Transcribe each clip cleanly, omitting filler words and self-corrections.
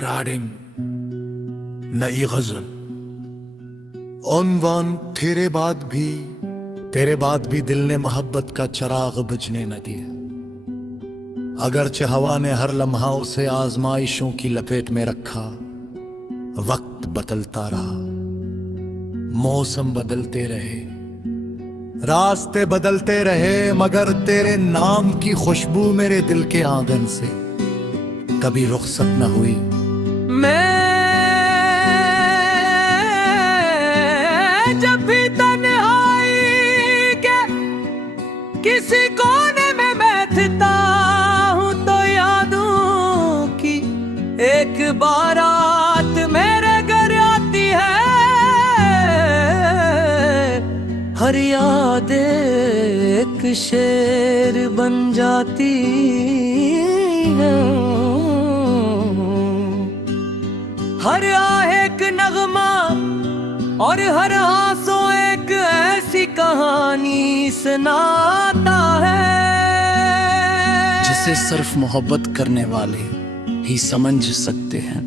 राडिम नई गजल। उन्वान तेरे बाद भी दिल ने मोहब्बत का चराग बुझने न दिया। अगरचे हवा ने हर लम्हा उसे आजमाइशों की लपेट में रखा। वक्त बदलता रहा, मौसम बदलते रहे, रास्ते बदलते रहे, मगर तेरे नाम की खुशबू मेरे दिल के आंगन से कभी रुखसत न हुई। मैं जब भी तन्हाई के किसी कोने में बैठता हूँ तो यादों की एक बारात मेरे घर आती है। हर याद एक शेर बन जाती है, हर आह एक नगमा और हर आंसू एक ऐसी कहानी सुनाता है जिसे सिर्फ मोहब्बत करने वाले ही समझ सकते हैं।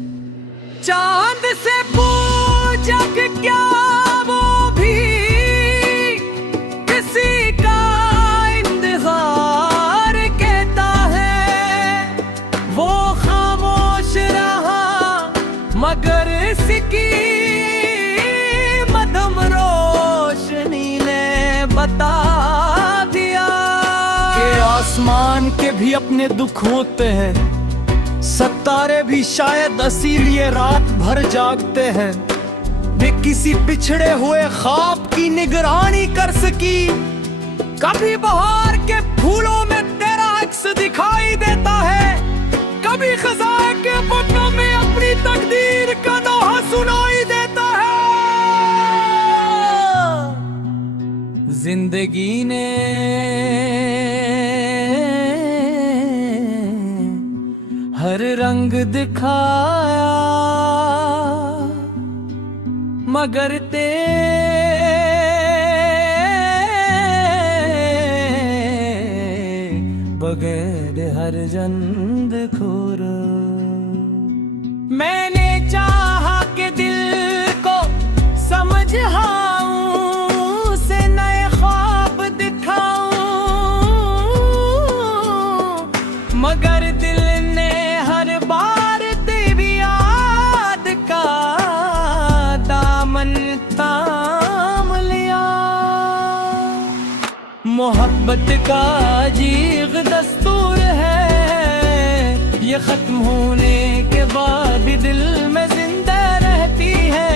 चांद से पूछा कि क्या वो भी किसी का इंतजार कहता है। वो खामोश रहा मगर इसकी मधुम रोशनी ने बता दिया कि आसमान के भी अपने दुख होते हैं, सितारे भी शायद इसीलिए रात भर जागते हैं। वे किसी बिछड़े हुए ख्वाब की निगरानी कर सकी। कभी बहार के फूलों में तेरा अक्स दिखाई देता है, कभी खज़ाए के पन्नों में अपनी तकदीर का दोहा सुनाई देता है। जिंदगी ने हर रंग दिखाया मगर बगैर हर जंद खोर। मैंने चाहा कि दिल को समझाऊं, उसे नए ख्वाब दिखाऊं, मगर दिल ने हर बार तेरी याद का दामन थाम लिया। मोहब्बत का अजीब दस्तूर है, ये खत्म होने के बाद भी दिल में जिंदा रहती है।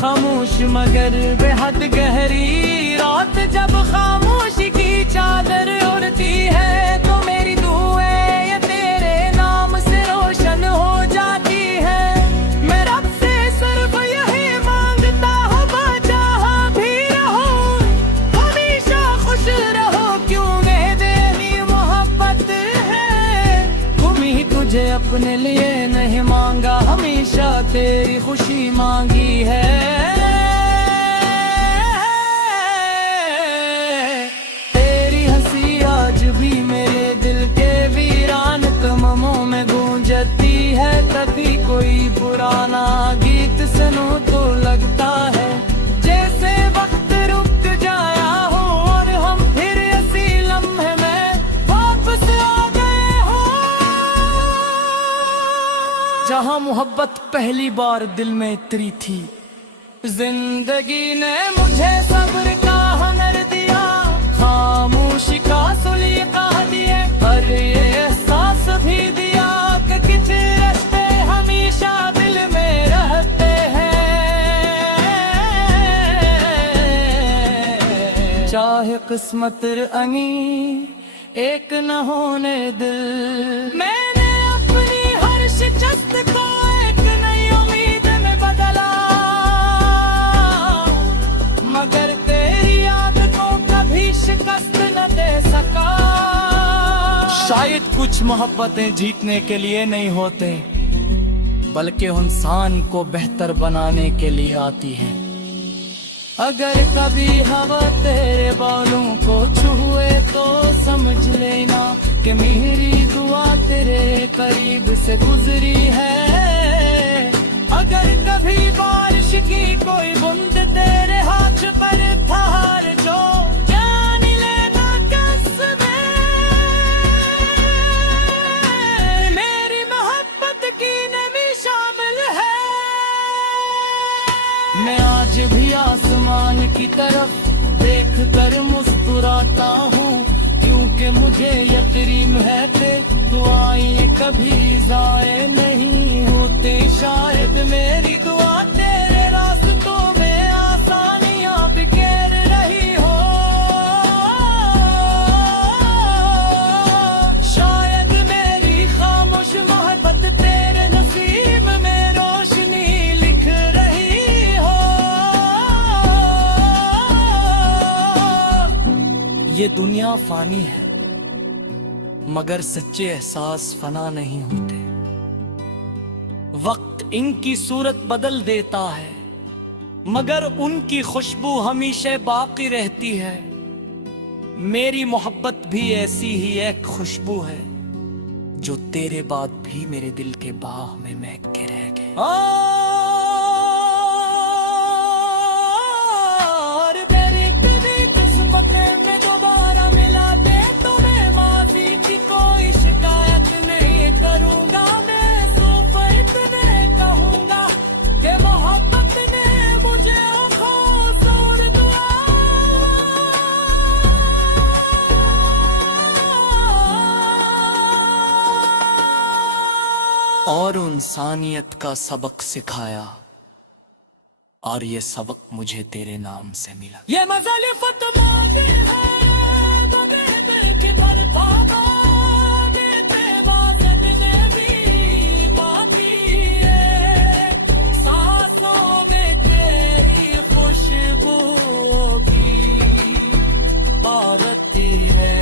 खामोश मगर बेहद गहरी रात जब खामोशी की चादर उड़ती है तो मेरी दुआएं ये तेरे नाम से रोशन हो जाती है। मैं रब से सिर्फ यही मांगता हूँ, बादशाह भी रहो, हमेशा खुश रहो, क्यों बेदेनी मोहब्बत है। तुम ही तुझे अपने लिए नहीं मांगा, हमेशा तेरी खुशी मांगी है। तेरी हंसी आज भी मेरे दिल के वीरान कममों में गूंजती है। कभी कोई पुराना गीत सुनो तो लगता है जैसे वक्त रुक जाया हो और हम फिर इसी लम्हे में वापस आ गए हो। जहां मोहब्बत पहली बार दिल में उतरी थी, जिंदगी ने मुझे सब्र का हुनर दिया, खामोशी का सलीका दिए, हर ये एहसास भी दिया कि कुछ रिश्ते हमेशा दिल में रहते हैं। चाहे किस्मत रंगी एक न होने दिल, मैंने अपनी हर शिकस्त को एक नई उम्मीद में बदला, मगर तेरी याद को कभी शिकस्त न दे सका। शायद कुछ मोहब्बतें जीतने के लिए नहीं होते, बल्कि इंसान को बेहतर बनाने के लिए आती हैं। अगर कभी हवा तेरे बालों को छुए तो समझ लेना कि मेरी दुआ तेरे करीब से गुजरी है। अगर कभी बारिश की कोई बूंद तेरे हाथ पर ठहर जो जान लेना कसमें मेरी मोहब्बत की नमी शामिल है। मैं आज भी आसमान की तरफ देख कर मुस्कुराता हूँ, क्योंकि मुझे यकीन है ते दुआएं कभी ज़ाये नहीं होते। शायद मेरी दुआ तेरे रास्तों में आसानियां बिखेर रही हो, शायद मेरी खामोश मोहब्बत तेरे नसीब में रोशनी लिख रही हो। ये दुनिया फानी है मगर सच्चे एहसास फना नहीं होते। वक्त इनकी सूरत बदल देता है मगर उनकी खुशबू हमेशा बाकी रहती है। मेरी मोहब्बत भी ऐसी ही एक खुशबू है जो तेरे बाद भी मेरे दिल के बाग में महक के रह गए। और मेरी कभी किस्मत में दोबारा मिला दे तो मैं माफी की कोई शिकायत नहीं करूंगा। मैं सिर्फ इतने कहूंगा कि मोहब्बत ने मुझे खुश और दुआ और इंसानियत का सबक सिखाया, और ये सबक मुझे तेरे नाम से मिला। ये मज़ालिफ़त मांगे है तो दे दे के पर पापा देते बाज़न में भी माफी है। सांसों में तेरी खुशबू की बारती है।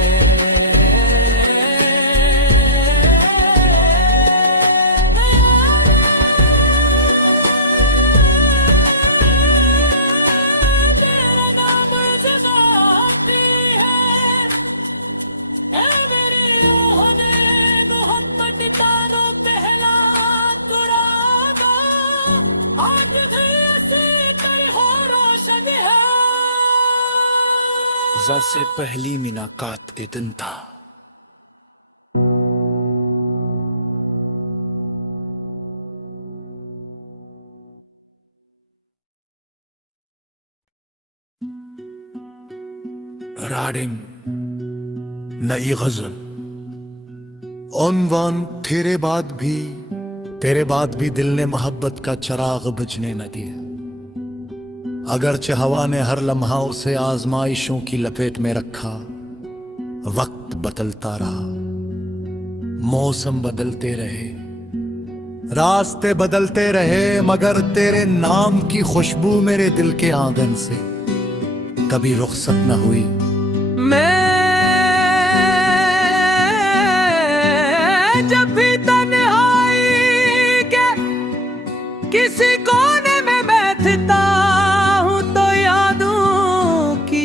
से पहली मुलाकात के दिन था। राडिंग नई गजल, उन्वान तेरे बाद भी दिल ने मोहब्बत का चिराग बुझने न दिया। अगरचे हवा ने हर लम्हा उसे आजमाइशों की लपेट में रखा। वक्त बदलता रहा, मौसम बदलते रहे, रास्ते बदलते रहे, मगर तेरे नाम की खुशबू मेरे दिल के आंगन से कभी रुखसत न हुई। मैं जब भी तन्हाई के किसी कोने में बैठता हूँ तो यादों की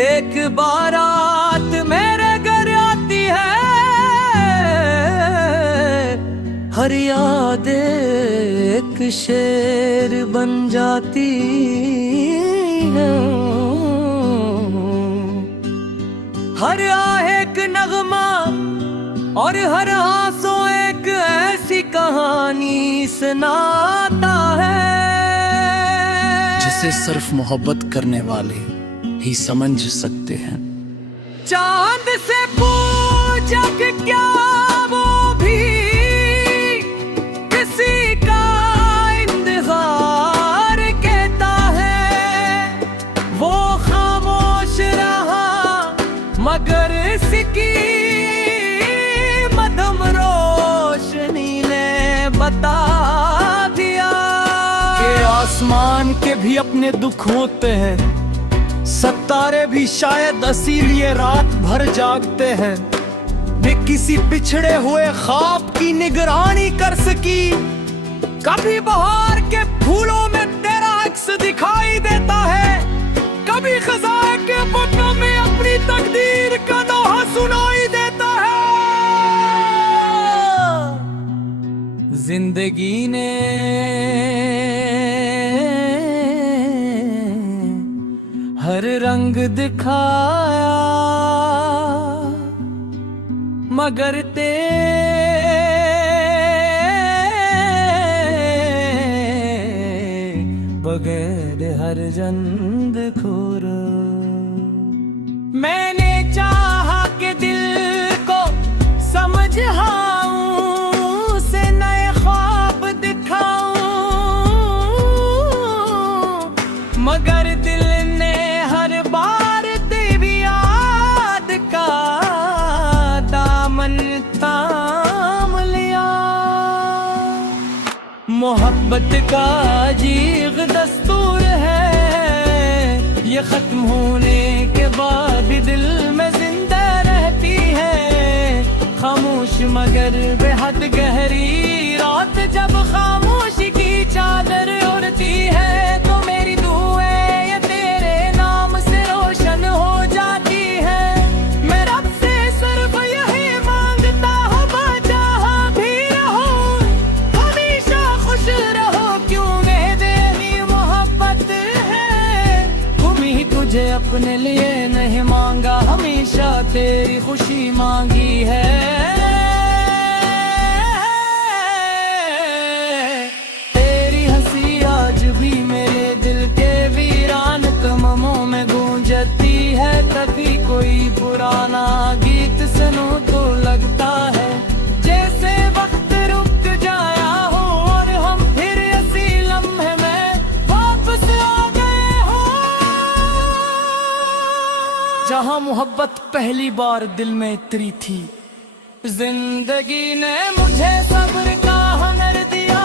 एक बारात मेरे घर आती है। हर याद एक शेर बन जाती है, हर आह एक नगमा और हर आंसू एक ऐसी कहानी सुनाता है जिसे सिर्फ मोहब्बत करने वाले ही समझ सकते हैं। चांद से पूछा कि क्या वो भी किसी का इंतजार कहता है। वो खामोश रहा मगर इसकी मधम रोशनी ने बता दिया कि आसमान के भी अपने दुख होते हैं, सितारे भी शायद इसीलिए रात भर जागते हैं। वे किसी बिछड़े हुए ख्वाब की निगरानी कर सकी। कभी बहार के फूलों में तेरा अक्स दिखाई देता है, कभी खज़ाए के पन्नों में अपनी तकदीर का दोहा सुनाई देता है। जिंदगी ने दिखाया, मगर बगैर हर जंद खोर। मैंने चाहा कि दिल को समझाऊं, उसे नए ख्वाब दिखाऊं, मगर दिल ने हर बार तेरी याद का दामन थाम लिया। मोहब्बत का अजीब दस्तूर है, ये खत्म होने के बाद भी दिल में जिंदा रहती है। खामोश मगर बेहद गहरी रात जब खामोशी की चादर उड़ती है, तो मेरी दुआएं ये तेरे नाम से रोशन हो जाती है। मैं रब से सिर्फ यही मांगता हूँ, बादशाह भी रहो, हमेशा खुश रहो, क्यों मेरी मोहब्बत है। तुमी तुझे अपने लिए नहीं मांगा, हमेशा तेरी खुशी मांगी है। तेरी हंसी आज भी मेरे दिल के वीरान कमरों में गूंजती है। कभी कोई पुराना गीत सुनो तो लगता है जैसे वक्त रुक जाया हो, और हम फिर इसी लम्हे में वापस आ गए हो। जहाँ मोहब्बत पहली बार दिल में उतरी थी, जिंदगी ने मुझे सब्र का हुनर दिया,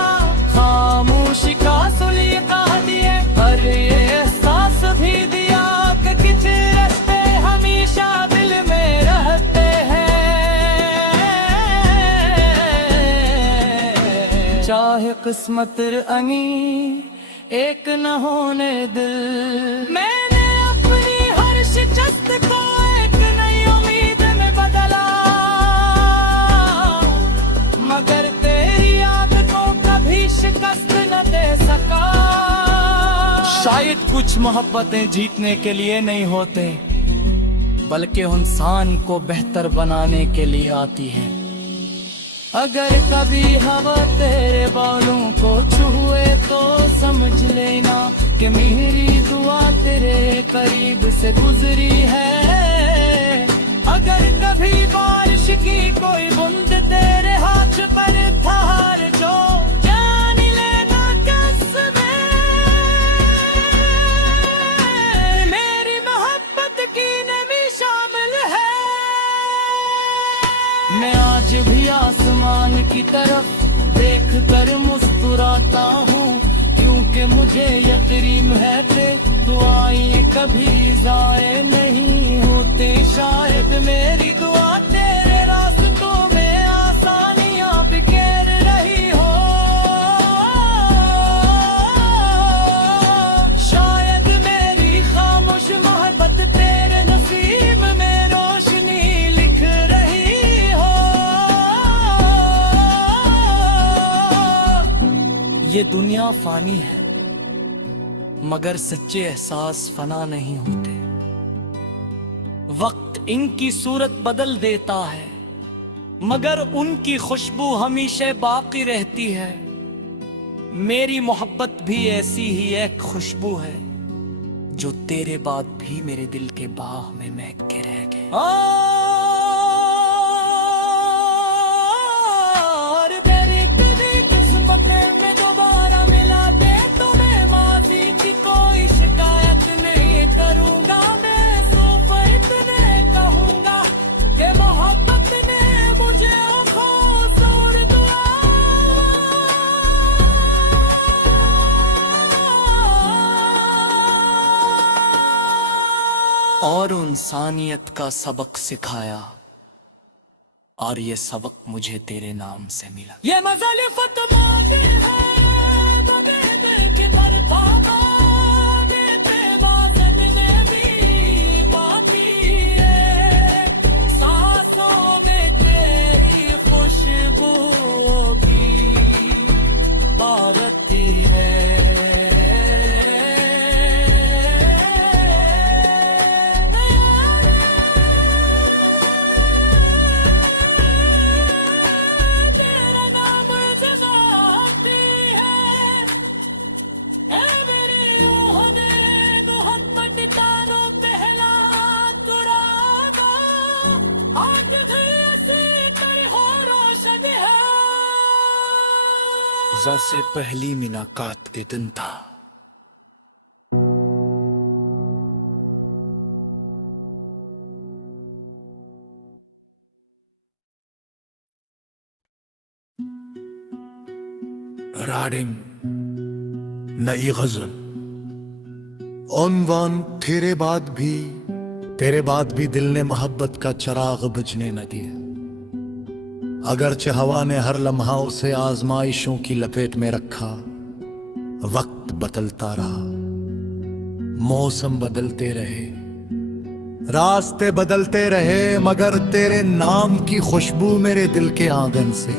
खामोशी का सुलीका दिए, और ये एहसास भी दिया कि कुछ रास्ते हमेशा दिल में रहते हैं। चाहे किस्मत रंगी एक न होने दिल, मैंने अपनी हर शिकस्त को एक नई उम्मीद में बदला, मगर तेरी याद को कभी शिकस्त न दे सका। शायद कुछ मोहब्बतें जीतने के लिए नहीं होते, बल्कि इंसान को बेहतर बनाने के लिए आती है। अगर कभी हवा तेरे बालों को छुए तो समझ लेना कि मेरी दुआ तेरे करीब से गुजरी है। अगर कभी बारिश की कोई बूंद तेरे हाथ पर ठहर जो, जान लेना कसमें मेरी मोहब्बत की नमी शामिल है। मैं आज भी आसमान की तरफ देख कर मुस्कुराता हूँ, क्योंकि मुझे यकीन है कि दुआएं कभी ज़ाये नहीं होते। शायद मेरी दुआ तेरे रास्तों में आसानियाँ बिखेर रही हो, शायद मेरी खामोश मोहब्बत तेरे नसीब में रोशनी लिख रही हो। ये दुनिया फानी है, मगर सच्चे एहसास फना नहीं होते। वक्त इनकी सूरत बदल देता है, मगर उनकी खुशबू हमेशा बाकी रहती है। मेरी मोहब्बत भी ऐसी ही एक खुशबू है, जो तेरे बाद भी मेरे दिल के बाग में महक के रह गए। और मेरी कभी किस्मत में दोबारा मिला दे तो मैं माजी की कोई शिकायत नहीं करूंगा। मैं सिर्फ इतने कहूंगा कि मोहब्बत ने मुझे खूबसूरत दुआ। और इंसानियत का सबक सिखाया, और ये सबक मुझे तेरे नाम से मिला। ये मज़लिफ़त मांगे है बगैर के बरताबा देते बादल में भी माफी है। सांसों में तेरी खुशबू भी बारती है। जा से पहली मुलाकात के दिन था। राडिंग नई गजल, उन्वान तेरे बाद भी दिल ने मोहब्बत का चराग बुझने न दिया। अगरचे हवा ने हर लम्हा उसे आजमाइशों की लपेट में रखा। वक्त बदलता रहा, मौसम बदलते रहे, रास्ते बदलते रहे, मगर तेरे नाम की खुशबू मेरे दिल के आंगन से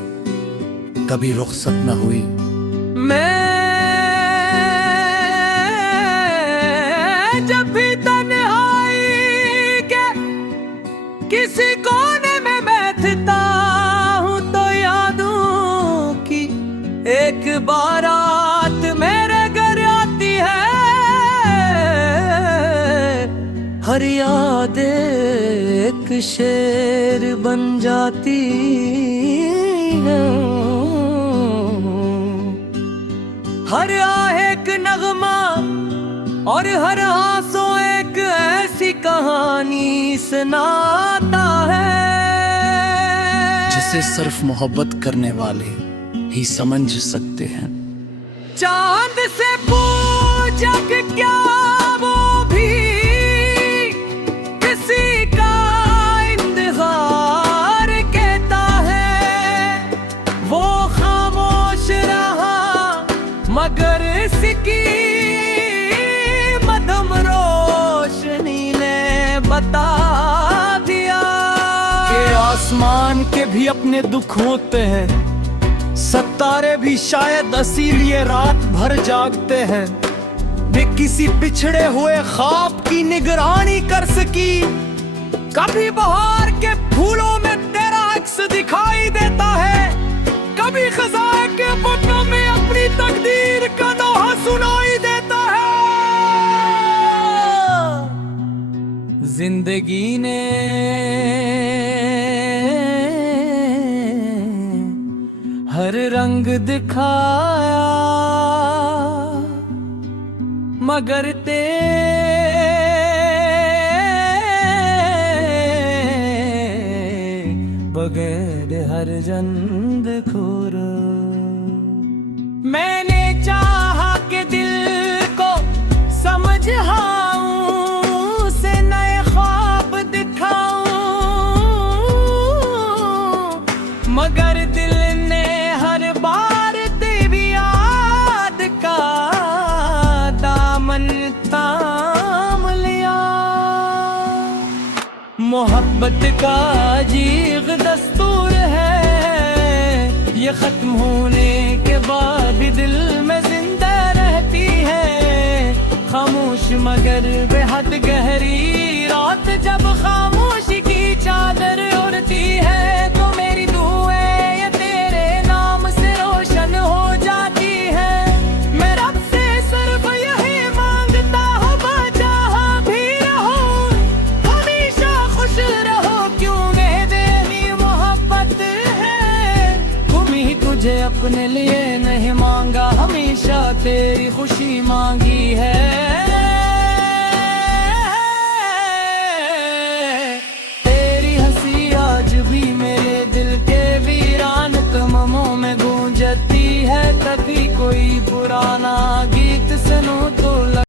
कभी रुखसत न हुई। मैं जब भी तन्हाई के किसी कोने में बैठता हूँ तो यादों की एक बारात मेरे घर आती है। हर याद एक शेर बन जाती है, हर आह एक नगमा और हर आंसू एक ऐसी कहानी सुनाता है जिसे सिर्फ मोहब्बत करने वाले ही समझ सकते हैं। चांद से पूछा कि क्या वो भी किसी का इंतजार कहता है। वो खामोश रहा मगर इसकी मदम रोशनी ने बता दिया कि आसमान के भी अपने दुख होते हैं, सितारे भी शायद इसीलिए रात भर जागते हैं। वे किसी बिछड़े हुए ख्वाब की निगरानी कर सकी। कभी बहार के फूलों में तेरा अक्स दिखाई देता है, कभी खजाए के पन्नों में अपनी तकदीर का दोहा सुनाई देता है। जिंदगी ने हर रंग दिखाया मगर बगैर हर जंद खोर। मैंने चाहा कि दिल को समझाऊं, उसे नए ख्वाब दिखाऊं, मगर दिल ने हर बार तेरी याद का दामन थाम लिया। मोहब्बत का अजीब दस्तूर है, ये खत्म होने के बाद भी दिल में जिंदा रहती है। खामोश मगर बेहद गहरी रात जब खामोशी की चादर उड़ती है तो मेरी दुआएं ये तेरे नाम से रोशन हो जाती है। मैं रब से सिर्फ यही मांगता हूँ, बादशाह भी रहो, हमेशा खुश रहो, क्यों बेदेनी मोहब्बत है। तुम ही तुझे अपने लिए नहीं मांगा, हमेशा तेरी खुशी मांगी।